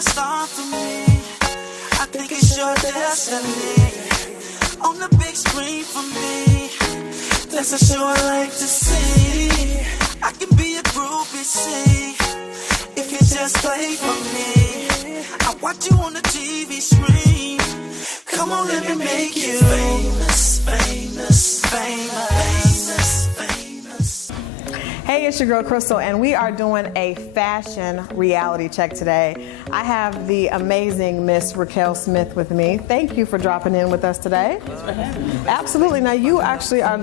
a star for me. I think it's your destiny. On the big screen for me. That's a show I like to see. I can be a groupie, see. If you just play for me. I watch you on the TV screen. Come on, let me make you famous, famous, famous, famous. Hey, it's your girl Crystal, and we are doing a fashion reality check today. I have the amazing Miss Raquel Smith with me. Thank you for dropping in with us today. Thanks for having me. Absolutely. Now, you actually are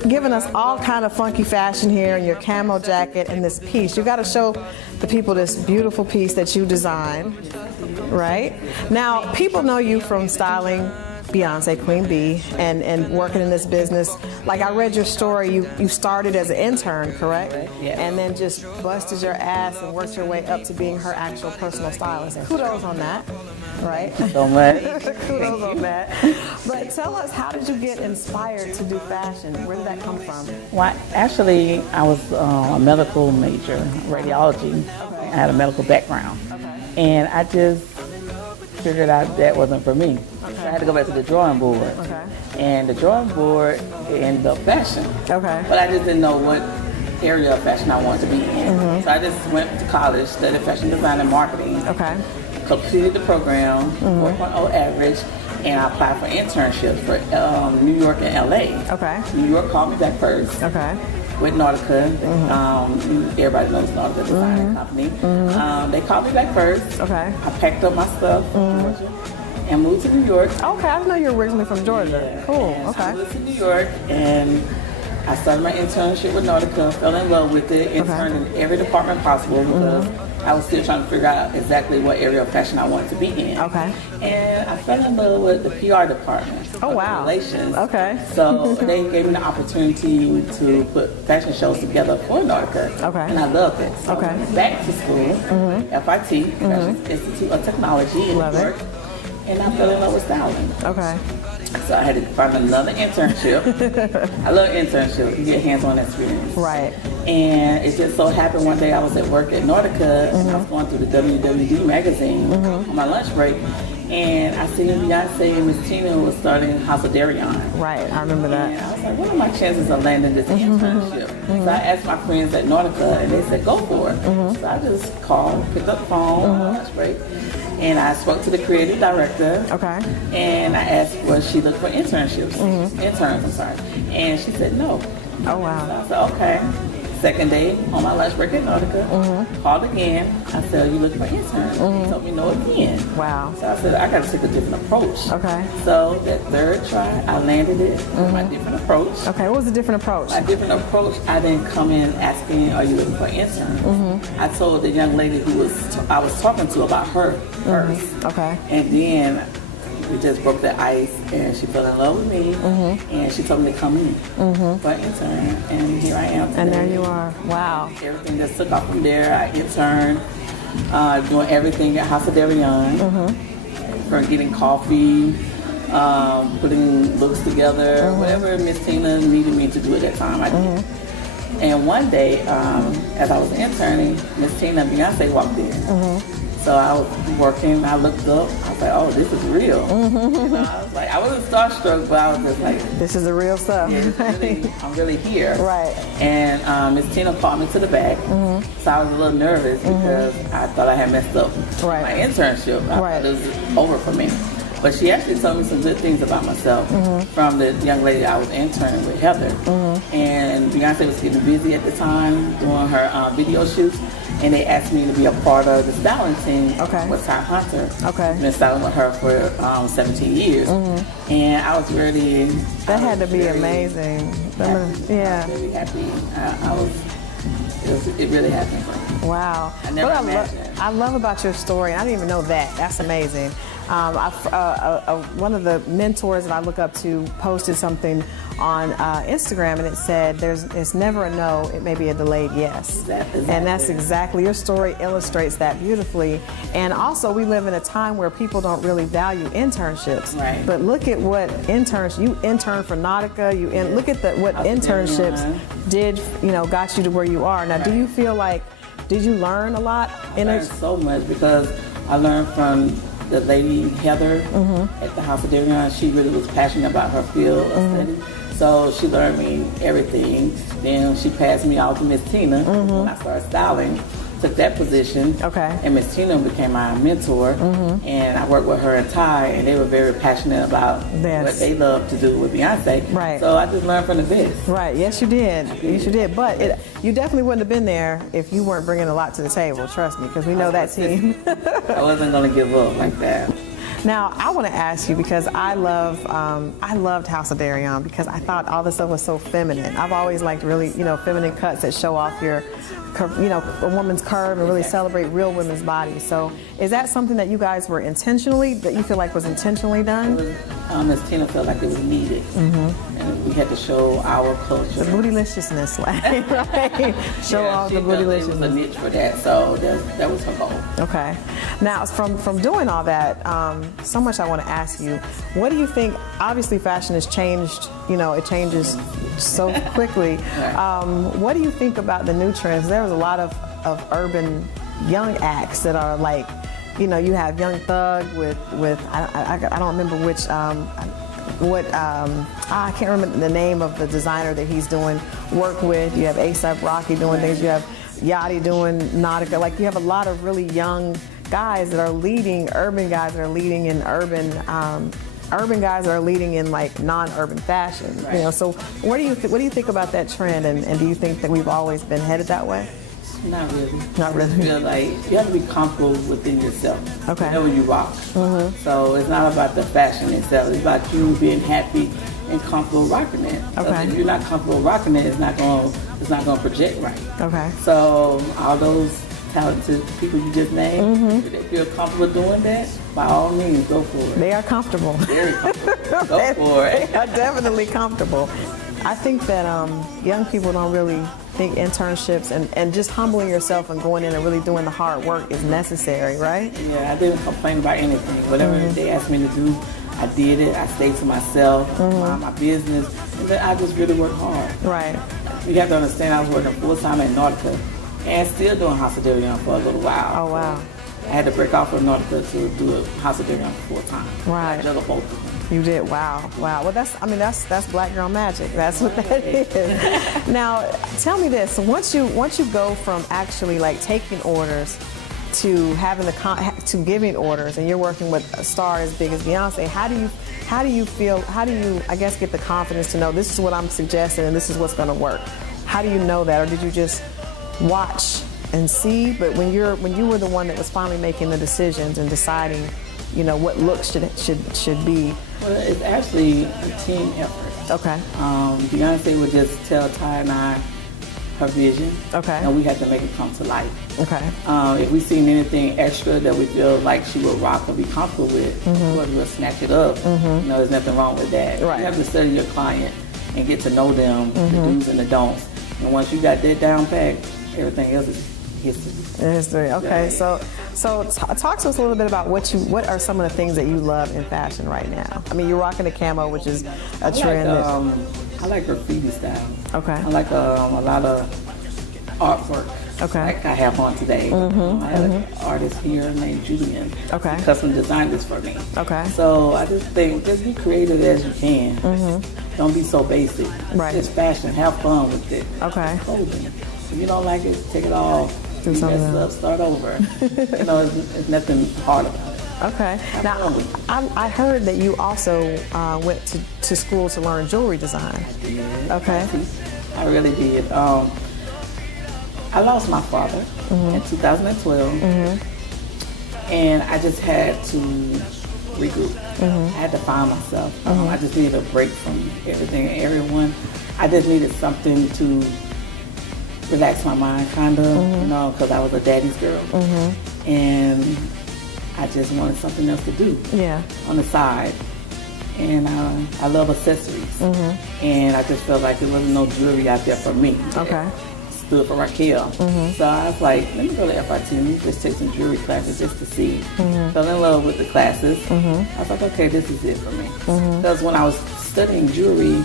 giving us all kind of funky fashion here in your camo jacket and this piece. You got to show the people this beautiful piece that you designed, right? Now, people know you from styling Beyonce, Queen Bee, and working in this business. Like, I read your story, you started as an intern, correct? Yeah. And then just busted your ass and worked your way up to being her actual personal stylist. Kudos on that, right? So much. Kudos on that. But tell us, how did you get inspired to do fashion? Where did that come from? Well, actually, I was a medical major, radiology. Okay. I had a medical background. Okay. And I just figured out that wasn't for me. Okay. So I had to go back to the drawing board. Okay. And the drawing board ended up fashion. Okay. But I just didn't know what area of fashion I wanted to be in. So I just went to college, studied fashion design and marketing. Okay. Completed the program, 4.0 average, and I applied for internships for New York and LA. Okay. New York called me back first. Okay. With Nautica. Everybody knows Nautica Design Company. They called me back first. Okay. I packed up my stuff and moved to New York. Okay, I didn't know you were originally from Georgia. Yeah. Cool, And okay. I moved to New York and I started my internship with Nautica, fell in love with it, interned in every department possible because I was still trying to figure out exactly what area of fashion I wanted to be in. Okay. And I fell in love with the PR department. Oh, wow. Relations. Okay. So they gave me the opportunity to put fashion shows together for Nautica. Okay. And I loved it. So Okay. I went back to school, FIT, Fashion Institute of Technology in Love New it. York. And I fell in love with styling. Okay. So I had to find another internship. I love internships. You get hands-on experience. Right. And it just so happened one day I was at work at Nautica and I was going through the WWD magazine on my lunch break. And I seen Beyonce and Miss Tina was starting House of Darion. Right, I remember that. And I was like, what are my chances of landing this internship? So I asked my friends at Nautica and they said, go for it. So I just called, picked up the phone on my lunch break. And I spoke to the creative director. Okay. And I asked, was she looking for internships? Interns, I'm sorry. And she said no. Oh, So wow. I said, okay. Second day on my lunch break at Nautica, called again. I said, are you looking for interns? She told me no again. Wow. So I said, I got to take a different approach. Okay. So that third try, I landed it with my different approach. Okay, what was the different approach? My different approach, I didn't come in asking, are you looking for interns? I told the young lady who I was talking to about her first. Okay. And then we just broke the ice and she fell in love with me and she told me to come in for an intern. And here I am today. And there you are. Wow. Everything just took off from there. I interned, doing everything at House of Darion, from getting coffee, putting looks together, whatever Miss Tina needed me to do at that time, I did. And one day, as I was interning, Miss Tina and Beyonce walked in. So I was working, I looked up, I was like, oh, this is real. You know, I was like, I wasn't starstruck, but I was just like, This is the real stuff. yeah, it's really, I'm really here. Right. And Miss Tina called me to the back, so I was a little nervous because I thought I had messed up Right. my internship. I Right. thought it was over for me. But she actually told me some good things about myself from the young lady I was interning with, Heather. And Beyonce was getting busy at the time doing her video shoots. And they asked me to be a part of the styling team with Ty Hunter. Okay. Been styling with her for 17 years. And I was really... That had to be amazing. Yeah. I was really happy. It really happened for me. Wow. I never imagined. I love about your story, and I didn't even know that. That's amazing. One of the mentors that I look up to posted something on Instagram, and it said, "It's never a no, it may be a delayed yes." Exactly. And that's exactly, your story illustrates that beautifully. And also, we live in a time where people don't really value internships. Right. But look at what you interned for Nautica. Look at what internships did, got you to where you are. Now, do you feel like, did you learn a lot? I learned so much because I learned from the lady Heather at the House of Devion. She really was passionate about her field of study. So she learned me everything. Then she passed me off to Miss Tina when I started styling. Took that position. Okay. And Miss Tina became my mentor. And I worked with her and Ty, and they were very passionate about what they love to do with Beyonce. Right. So I just learned from the best. Right. Yes, you did. Yes, you did. But you definitely wouldn't have been there if you weren't bringing a lot to the table. Trust me, because we know that team. I wasn't going to give up like that. Now, I want to ask you, because I loved House of Devion because I thought all this stuff was so feminine. I've always liked really, feminine cuts that show off your, a woman's curve and really celebrate real women's bodies. So is that something that you guys were that you feel like was intentionally done? Miss Tina felt like it was needed. And we had to show our culture. The bootyliciousness, right? Show off the bootylicious. There was a niche for that, so that was her goal. Okay. Now, from doing all that, so much I want to ask you. What do you think? Obviously, fashion has changed. It changes so quickly. What do you think about the new trends? There was a lot of urban young acts that are like, you have Young Thug with I don't remember which I can't remember the name of the designer that he's doing work with. You have A$AP Rocky doing things. You have Yachty doing Nautica. Like, you have a lot of really young guys that are leading, urban guys that are leading in urban guys that are leading in like non-urban fashion. Right. So what do you think about that trend, and do you think that we've always been headed that way? Not really. Not really. I feel like you have to be comfortable within yourself. Okay. Whenever you rock. So it's not about the fashion itself. It's about you being happy and comfortable rocking it. Okay. If you're not comfortable rocking it, it's not going to project right. Okay. So all those talented people you just named, if they feel comfortable doing that, by all means, go for it. They are comfortable. Very comfortable. Go for it. They are definitely comfortable. I think that young people don't really think internships and just humbling yourself and going in and really doing the hard work is necessary, right? Yeah, I didn't complain about anything. Whatever they asked me to do, I did it. I stayed to myself, mind my business, and then I just really worked hard. Right. You have to understand, I was working full-time at Nautica and still doing House of Devion for a little while. Oh, wow. I had to break off from Nautica to do a House of Devion full-time. Right. I juggled both of them. You did. Wow. Well, that's black girl magic. That's what that is. Now, tell me this: once you go from actually like taking orders to having to giving orders, and you're working with a star as big as Beyonce, how do you feel? How do you, I guess, get the confidence to know this is what I'm suggesting and this is what's going to work? How do you know that, or did you just watch and see? But when you were the one that was finally making the decisions and deciding, what looks should be. Well, it's actually a team effort. Okay. Beyonce would just tell Ty and I her vision. Okay. And we had to make it come to life. Okay. If we seen anything extra that we feel like she would rock or be comfortable with, we'll snatch it up. There's nothing wrong with that. Right. You have to study your client and get to know them, the do's and the don'ts. And once you got that down packed, everything else is history. History. Okay. Yeah. So talk to us a little bit about what are some of the things that you love in fashion right now. I mean, you're rocking the camo, which is a trend. I like graffiti style. Okay. I like a lot of artwork. Okay. Like I have on today. I have an artist here named Julian. Okay. He custom designed this for me. Okay. So I just think, just be creative as you can. Don't be so basic. Right. It's fashion. Have fun with it. Okay. Clothing. If you don't like it, take it off. Do something else. Start over. It's nothing hard about it. Okay. Now, I heard that you also went to school to learn jewelry design. I did. Okay. I really did. I lost my father in 2012, and I just had to regroup. I had to find myself. I just needed a break from everything and everyone. I just needed something to relax my mind, kind of, because I was a daddy's girl, and I just wanted something else to do on the side. And I love accessories, and I just felt like there wasn't no jewelry out there for me. Okay. Stood for Raquel. So I was like, let me go to FIT, let me just take some jewelry classes just to see. Fell in love with the classes. I was like, okay, this is it for me. Because when I was studying jewelry,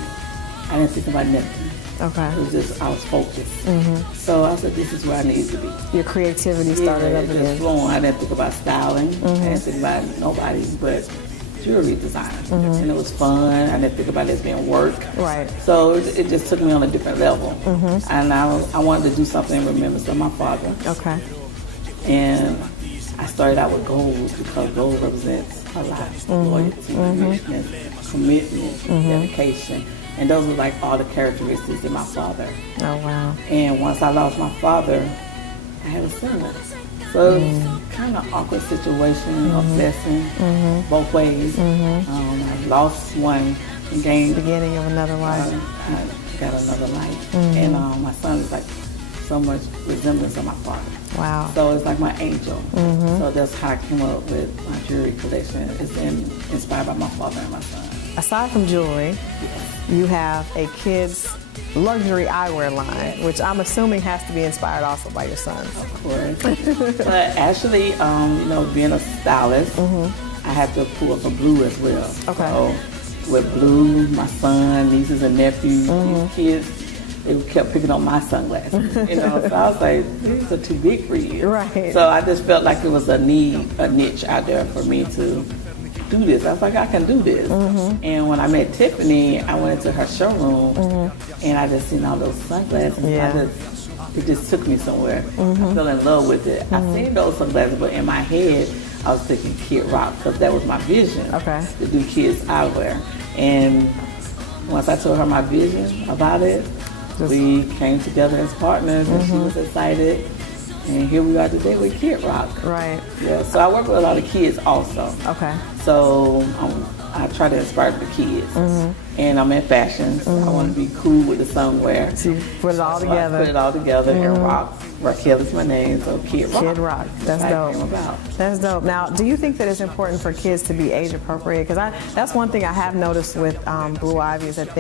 I didn't think about nothing. Okay. It was just, I was focused. So I said, this is where I need to be. Your creativity started up just again. flowing. I didn't think about styling. I didn't think about nobody but jewelry design. And it was fun. I didn't think about it as being work. Right. So it just took me on a different level. And I wanted to do something in remembrance of my father. Okay. And I started out with gold because gold represents a lot. Loyalty, richness, commitment, dedication. And those were like all the characteristics in my father. Oh, wow. And once I lost my father, I had a son. So it was kind of awkward situation, obsessing, both ways. I lost one and gained. Beginning of another life. I got another life. And my son is like so much resemblance of my father. Wow. So it's like my angel. So that's how I came up with my jewelry collection. It's inspired by my father and my son. Aside from jewelry, you have a kids luxury eyewear line, which I'm assuming has to be inspired also by your son. Of course. But actually, being a stylist, I have to pull from blue as well. Okay. So with blue, my son, nieces and nephews, these kids, they kept picking on my sunglasses. So I was like, these are too big for you. Right. So I just felt like it was a niche out there for me to do this. I was like, I can do this. And when I met Tiffany, I went into her showroom and I just seen all those sunglasses. Yeah. It just took me somewhere. I fell in love with it. I seen those sunglasses, but in my head, I was thinking Kid Rock because that was my vision to do kids eyewear. And once I told her my vision about it, we came together as partners and she was excited. And here we are today with Kid Rock. Right. Yeah, so I work with a lot of kids also. Okay. So I try to inspire the kids. And I'm in fashion, so I want to be cool with the somewhere. So you put it all together. I put it all together and rock. Raquel is my name, so Kid Rock. Kid Rock. That's dope. Came about. That's dope. Now, do you think that it's important for kids to be age appropriate? Because that's one thing I have noticed with Blue Ivy is that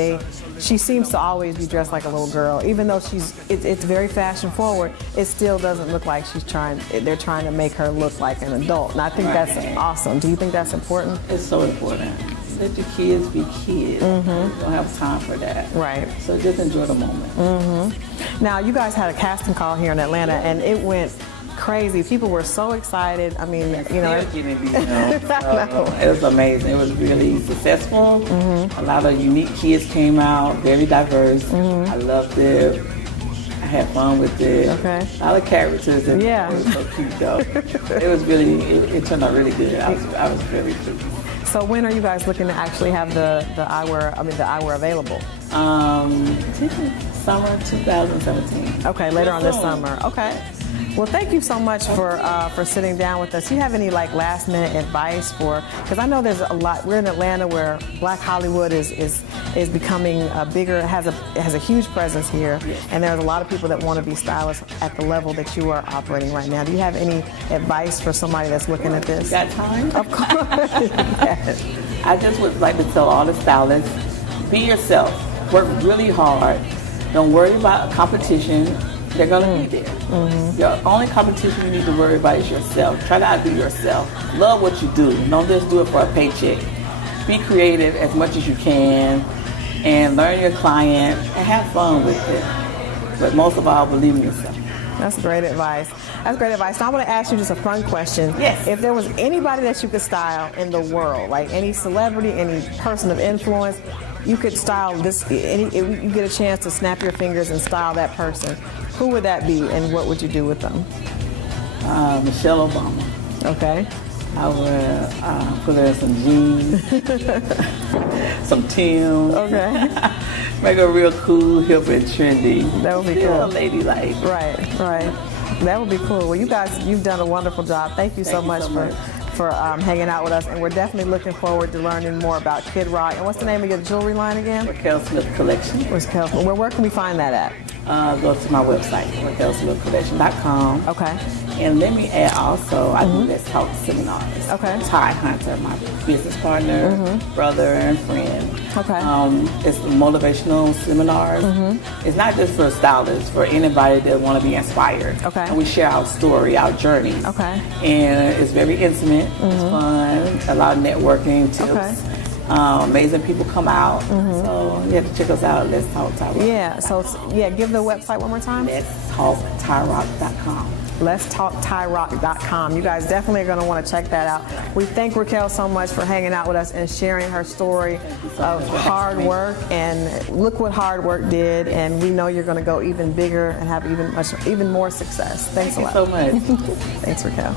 she seems to always be dressed like a little girl, even though it's very fashion forward. It still doesn't look like they're trying to make her look like an adult. And I think that's awesome. Do you think that's important? It's so important. Let your kids be kids. You don't have time for that. Right. So just enjoy the moment. Now, you guys had a casting call here in Atlanta, and it went crazy. People were so excited. I mean, It was amazing. It was really successful. A lot of unique kids came out, very diverse. I loved it. I had fun with it. Okay. A lot of characters. And Yeah. It was so cute, though. It was really, it turned out really good. I was very pleased. So when are you guys looking to actually have the eyewear available? Summer 2017. Okay, later on this summer. Okay. Well, thank you so much for sitting down with us. Do you have any last minute advice because I know there's a lot. We're in Atlanta where Black Hollywood is becoming bigger, has a huge presence here, and there's a lot of people that want to be stylists at the level that you are operating right now. Do you have any advice for somebody that's looking at this? Got time? Of course. Yes. I just would like to tell all the stylists, be yourself. Work really hard. Don't worry about competition. They're going to be there. Your only competition you need to worry about is yourself. Try to outdo yourself. Love what you do. Don't just do it for a paycheck. Be creative as much as you can and learn your client and have fun with it. But most of all, believe in yourself. That's great advice. That's great advice. Now I want to ask you just a fun question. Yes. If there was anybody that you could style in the world, like any celebrity, any person of influence, you could style this. If you get a chance to snap your fingers and style that person, who would that be, and what would you do with them? Michelle Obama. Okay. I would put her in some jeans, some Tim. Okay. Make her real cool, hip, and trendy. That would be Still cool. ladylike. Right. That would be cool. Well, you guys, you've done a wonderful job. Thank you so much for hanging out with us, and we're definitely looking forward to learning more about Kid Rock. And what's the name of your jewelry line again? Raquel Smith Collection. Where can we find that at? Go to my website, raquelsmithcollection.com. Okay. And let me add also, I do Let's Talk seminars. Okay. Ty Hunter, my business partner, brother, and friend. Okay. It's motivational seminars. It's not just for stylists, for anybody that want to be inspired. Okay. And we share our story, our journey. Okay. And it's very intimate. It's fun. A lot of networking tips. Okay. Amazing people come out. So you have to check us out at Let's Talk Thai Rock. Yeah, so yeah, give the website one more time. Let'sTalkThaiRock.com. Let'sTalkThaiRock.com. You guys definitely are going to want to check that out. We thank Raquel so much for hanging out with us and sharing her story of hard work. And look what hard work did. And we know you're going to go even bigger and have even more success. Thanks a lot. Thank you so much. Thanks, Raquel.